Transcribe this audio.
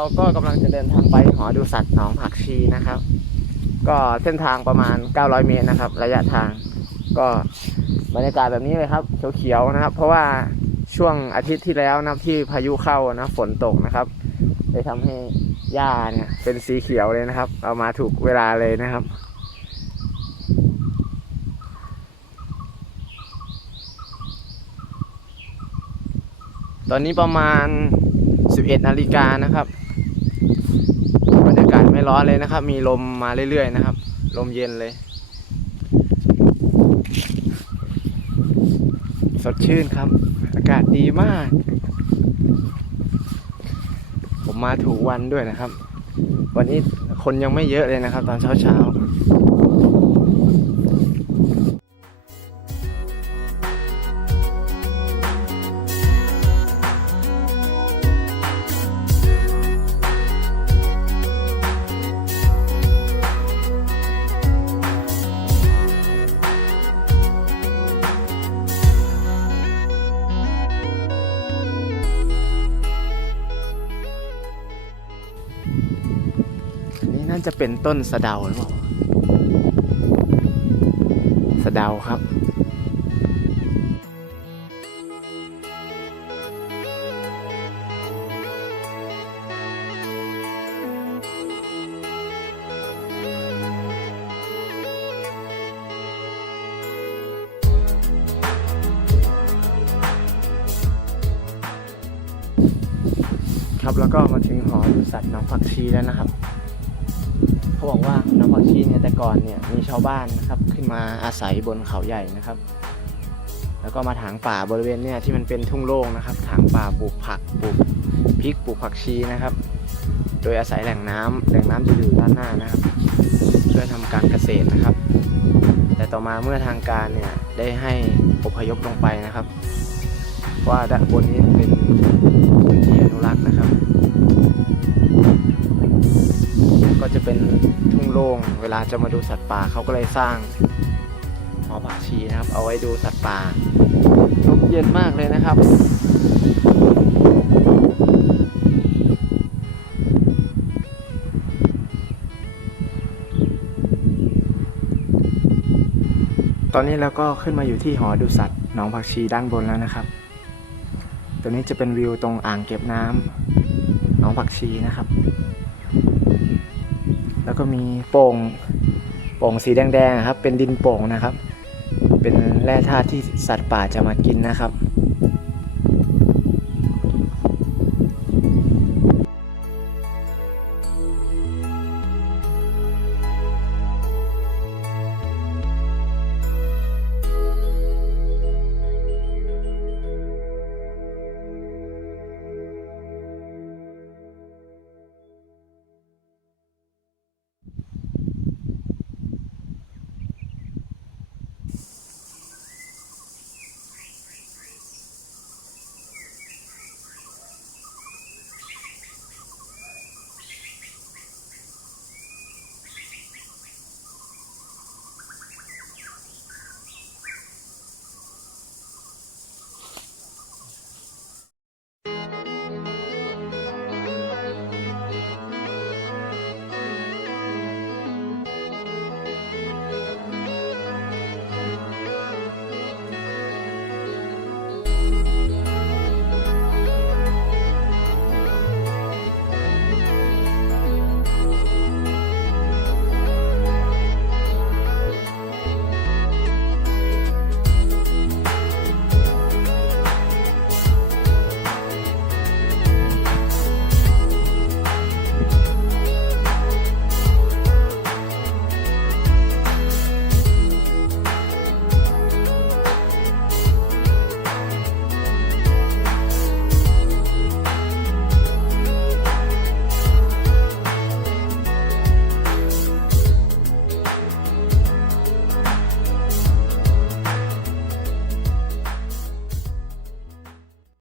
เราก็กำลังจะเดินทางไปหอดูสัตว์หนองผักชีนะครับ ก็เส้นทางประมาณ 900 เมตรนะครับ ระยะทางก็บรรยากาศแบบนี้เลยครับเขียวๆนะครับ เพราะว่าช่วงอาทิตย์ที่แล้วนะที่พายุเข้านะฝนตกนะครับเลยทำให้หญ้าเนี่ยเป็นสีเขียวเลยนะครับเรามาถูกเวลาเลยนะครับตอนนี้ประมาณ 11 นาฬิกานะครับ ร้อนเลยนะครับ มีลมมาเรื่อยๆนะครับ ลมเย็นเลย สดชื่นครับ อากาศดีมาก ผมมาถูกวันด้วยนะครับ วันนี้คนยังไม่เยอะเลยนะครับ ตอนเช้าๆ น่าจะเป็นต้นสะเดาหรือเปล่าสะเดาครับครับแล้วก็มาถึงหอดูสัตว์หนองผักชีแล้วนะครับ เขาบอกว่านองผักชีเนี่ยแต่ก่อนเนี่ยมีชาวบ้านนะครับขึ้นมาอาศัยบนเขาใหญ่นะครับ แล้วก็มาถางป่าบริเวณเนี่ยที่มันเป็นทุ่งโล่งนะครับ ถางป่าปลูกผักปลูกพริกปลูกผักชีนะครับ โดยอาศัยแหล่งน้ำแหล่งน้ำจะอยู่ด้านหน้านะครับช่วยทำการเกษตรนะครับ แต่ต่อมาเมื่อทางการเนี่ยได้ให้อพยพลงไปนะครับ ว่าด้านบนนี้เป็นพื้นที่อนุรักษ์นะครับ เป็นทุ่งโล่งเวลาจะมาดูสัตว์ป่าเขาก็เลยสร้างหอผักชีนะครับ เอาไว้ดูสัตว์ป่าลมเย็นมากเลยนะครับตอนนี้เราก็ขึ้นมาอยู่ที่หอดูสัตว์หนองผักชีด้านบนแล้วนะครับ ตัวนี้จะเป็นวิวตรงอ่างเก็บน้ำหนองผักชีนะครับ ก็มีโป่งโป่งสีแดงๆครับ เป็นดินโป่งนะครับ เป็นแร่ธาตุที่สัตว์ป่าจะมากินนะครับ